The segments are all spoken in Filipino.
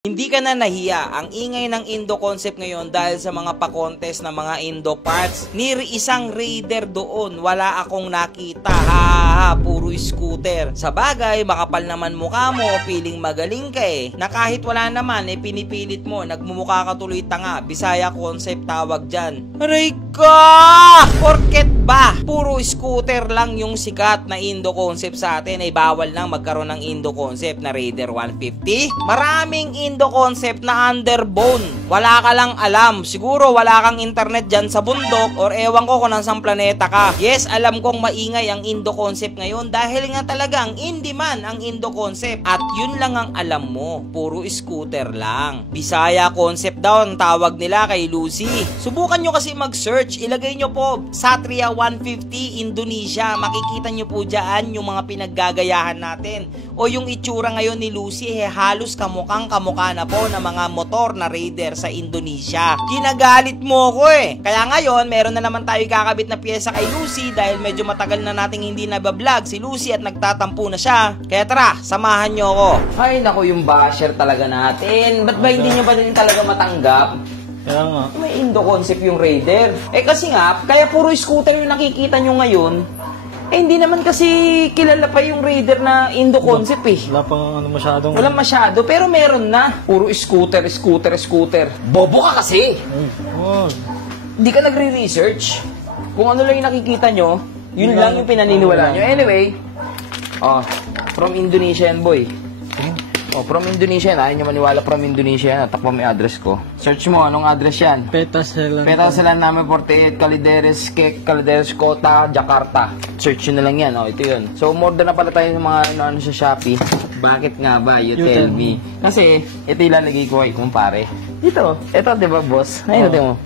Hindi ka na nahiya, ang ingay ng Indo Concept ngayon dahil sa mga pa-contest na mga Indo parts. Isang Raider doon, wala akong nakita. Puro scooter. Sa bagay, makapal naman mukha mo, feeling magaling ka na kahit wala naman, pinipilit mo, nagmumukha ka tuloy tanga. Bisaya Concept tawag dyan. Aray ka! Porket ba? Puro scooter lang yung sikat na Indo Concept sa atin, bawal nang magkaroon ng Indo Concept na Raider 150. Maraming Indo Concept na underbone. Wala ka lang alam. Siguro wala kang internet dyan sa bundok or ewan ko kung nasang planeta ka. Yes, alam kong maingay ang Indo Concept ngayon dahil nga talagang indie man ang Indo Concept. At yun lang ang alam mo. Puro scooter lang. Bisaya Concept daw ang tawag nila kay Lucy. Subukan nyo kasi mag-search. Ilagay nyo po Satria 150 Indonesia. Makikita nyo po dyan yung mga pinaggagayahan natin. O yung itsura ngayon ni Lucy, halos kamukhang kamukha na po ng mga motor na Raider sa Indonesia. Kinagalit mo ko Kaya ngayon, meron na naman tayo kakabit na pyesa kay Lucy dahil medyo matagal na nating hindi nabablog si Lucy at nagtatampo na siya. Kaya tara, samahan nyo ako. Ay nako, yung basher talaga natin. Ba't ba hindi nyo pa din talaga matanggap? Kaya nga. May Indo Concept yung Raider. Kasi nga, kaya puro scooter yung nakikita nyo ngayon. Hindi naman kasi kilala pa yung Raider na Indo Concept Wala pang masyadong... Walang masyado, pero meron na. Puro scooter. Bobo ka kasi! Hindi ka nagre-research. Kung ano lang yung nakikita nyo, yun lang yung pinaniniwala nyo. Anyway, from Indonesia yan, boy. From Indonesia yan. Ayaw nyo maniwala from Indonesia yan. Takpa mo yung address ko. Search mo, anong address yan? Petasalan namin 48, Calideres, Kek, Calideres, Kota, Jakarta. Search nyo na lang yan. Ito yun. So, order na pala tayo ng mga ano sa Shopee. Bakit nga ba? You tell me. Kasi, ito ilalagay ko kay kumpare. Dito. Ito, di ba, boss? Ayun, mo.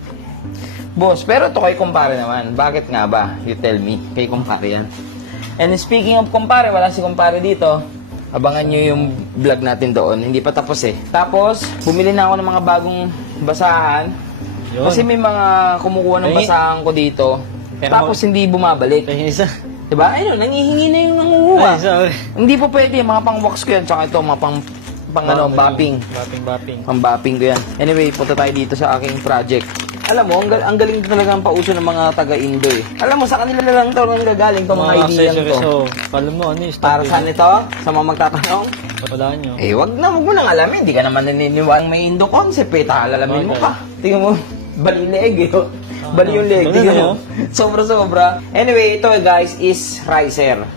Boss, pero ito kay kumpare naman. Bakit nga ba? You tell me. Kay kumpare yan. And speaking of kumpare, wala si kumpare dito. Abangan nyo yung vlog natin doon. Hindi pa tapos Tapos, bumili na ako ng mga bagong basahan. Yun. Kasi may mga kumukuha ng basahan ko dito. Tapos hindi bumabalik. Diba? Ayun, nangihingi na yung nangunguha. Hindi po pwede. Mga pang-wax ko yan. Tsaka ito, mga bapping. Pang-bapping ko yan. Anyway, punta tayo dito sa aking project. Alam mo, ang galing talaga ang pauso ng mga taga-Indo Alam mo, sa kanila na lang ito nang gagaling itong mga idea to. Alam mo, para saan ito? Sa mga magtatanong? Wala nyo. Wag mo nang alamin. Hindi ka naman naniniwalang may Indo Concept Alalamin mo pa. Tingnan mo, bali leg Bali yung leg. Tingnan mo. Sobra-sobra. Anyway, ito guys is riser.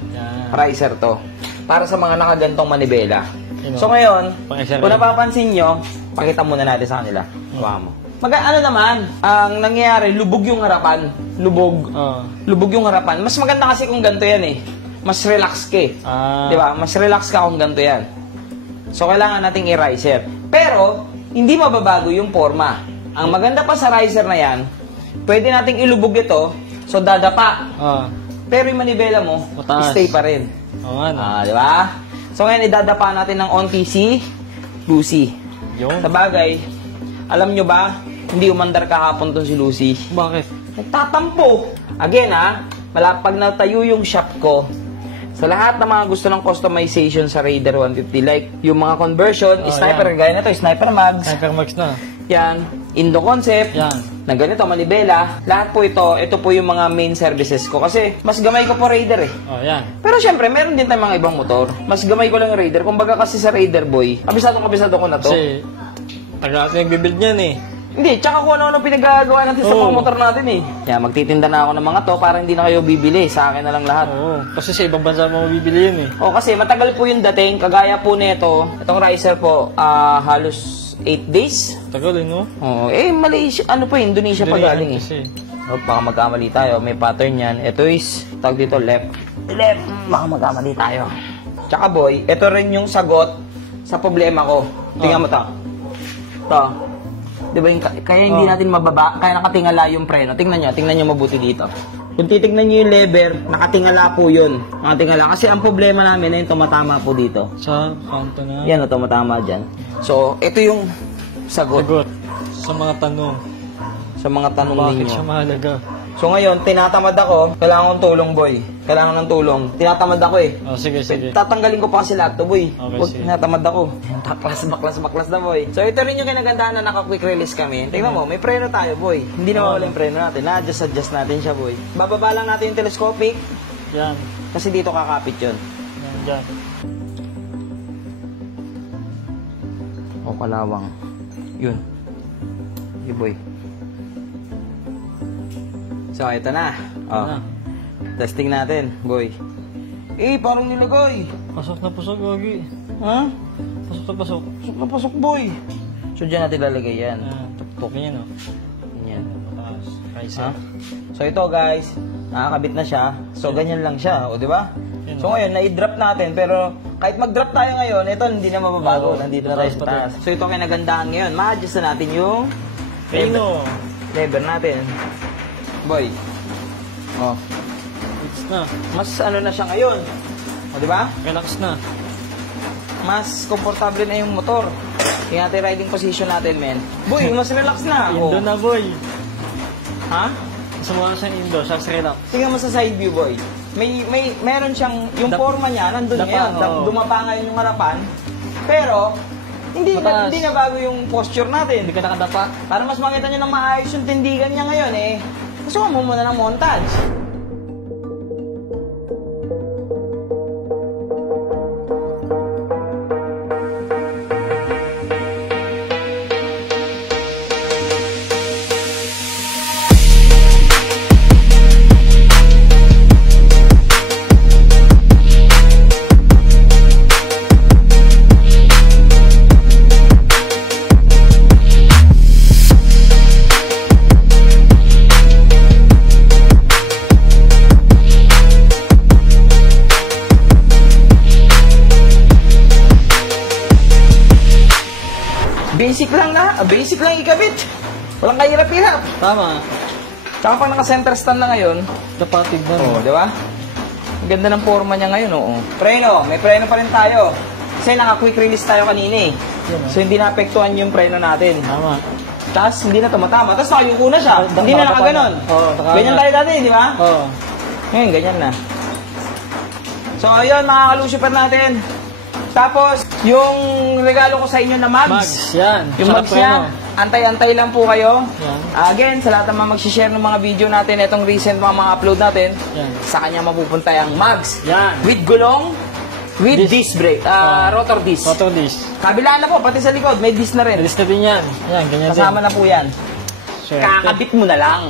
Riser to. Para sa mga nakagantong manibela. So ngayon, kung napapansin nyo, pakita muna natin sa kanila. Hawa mo. Ano naman, ang nangyayari, lubog yung harapan. Lubog yung harapan. Mas maganda kasi kung ganito yan Mas relax ka Diba? Mas relax ka kung ganito yan. So, kailangan nating i-riser. Pero, hindi mababago yung forma. Ang maganda pa sa riser na yan, pwede nating ilubog ito, so dadapa. Pero yung manibela mo, stay pa rin. Diba? So, ngayon, idadapa natin ng onti si Lucy. Sa bagay, alam nyo ba, hindi umandar kahapon to si Lucy. Bakit? Nagtatampo. Again pag natayo yung shop ko, sa lahat ng mga gusto ng customization sa Raider 150, like yung mga conversion, sniper, gaya na to, sniper mags. Sniper mags na. Yan, Indo Concept. Yan. Na ganito, manibela. Lahat po ito po yung mga main services ko. Kasi, mas gamay ko po Raider yan. Pero syempre, meron din tayong mga ibang motor. Mas gamay ko lang yung Raider. Kumbaga kasi sa Raider boy, kabisado ko na to. Kasi, taga natin nagbibuild niyan Hindi, tsaka kung ano-ano pinagagawa natin sa mga motor natin Kaya magtitinda na ako ng mga to para hindi na kayo bibili. Sa akin na lang lahat. Kasi sa ibang bansa mo mabibili yun kasi matagal po yung dating. Kagaya po nito, itong riser po, halos 8 days. Tagal no? Malaysia, Indonesia pa galing baka magkamali tayo. May pattern yan. Ito is, tawag dito, left. Baka magkamali tayo. Tsaka boy, ito rin yung sagot sa problema ko. Tingnan mo to. Diba kaya hindi natin mababa, kaya nakatingala yung preno. Tingnan nyo mabuti dito. Kung titignan nyo yung lever, nakatingala po yun. Nakatingala. Kasi ang problema namin na yung tumatama po dito. Sa kanto na? Yan, tumatama dyan. So, ito yung sagot. Sa mga tanong. Sa mga tanong Bakit ninyo. Bakit siya mahalaga? So ngayon, tinatamad ako. Kailangan kong tulong, boy. Kailangan ng tulong. Tinatamad ako eh. Oh, sige, sige. Tatanggalin ko pa kasi lahat to, boy. Okay, Huwag, sige. tinatamad ako. Baklas na, boy. So ito rin yung kinagandaan na naka-quick release kami. Tingnan mo, may preno tayo, boy. Hindi na mawala yung preno natin. Na-adjust natin siya, boy. Bababa lang natin yung telescopic. Yan. Kasi dito kakapit yun. Yan, dyan. O kalawang. Yun. Yung boy. So, ito na. Ah. Testing natin, boy. Parang nilagay. Pasok na pasok, Gogi. Ha? Pasok na pasok. Pasok na pasok, boy. So, dyan natin lalagay yan. Tuktok yan, oh. Yan. Mataas. Ha? So, ito, guys. Nakakabit na siya. So, ganyan lang siya. O, di ba? So, ngayon, na-drop natin. Pero, kahit mag-drop tayo ngayon, ito, hindi na mababago. Nandito na tayo sa taas. So, ito ang kinagandahan ngayon. Ma-adjust na natin yung lever natin. Boy. Oh. It's na. Mas ano na siya ngayon. O, di ba? Relax na. Mas komportable na yung motor. Tingnan natin riding position natin, men. Boy, mas relax na. Indo na, boy. Ha? Sumuha sa Indo, siya sa relax. Tingnan mo sa side view, boy. Meron siyang, yung forma niya, nandun Dapa, ngayon. oo. Dumapa ngayon yung harapan. Pero, hindi na bago yung posture natin. Hindi ka nakadapa. Para mas makita nyo na maayos yung tindigan niya ngayon, gusto mo muna ng montage. Basic lang ikabit. Walang kahirap-hirap. Tama. Tsaka pag naka-center stand na ngayon, Dapatig na. oh, di ba? Ang ganda ng forma niya ngayon, oo. Preno, may preno pa rin tayo. Kasi naka-quick release tayo kanina eh. So hindi naapektuhan yung preno natin. Tama. Tapos hindi na tumatama. Tapos nakayuko na siya. Hindi na nakaganon. Oo, Ganyan tayo dati, di ba? Oo. Ngayon, ganyan na. So, ayun, mga kalusipan natin. Tapos, yung regalo ko sa inyo na mugs. Mags, yan. Yung Sarap mugs po niya, yan, antay-antay lang po kayo. Yan. Again, sa lahat ng mga mag-share ng mga video natin, itong recent mga upload natin, Yan. sa kanya mapupunta yung mugs. Yan. With gulong, with disc brake, rotor disc. Rotor disc. Kabila na po, pati sa likod, may disc na rin. Alis na din yan. Yan, ganyan Kasama din. na po yan. Swerte. Kakabit mo na lang.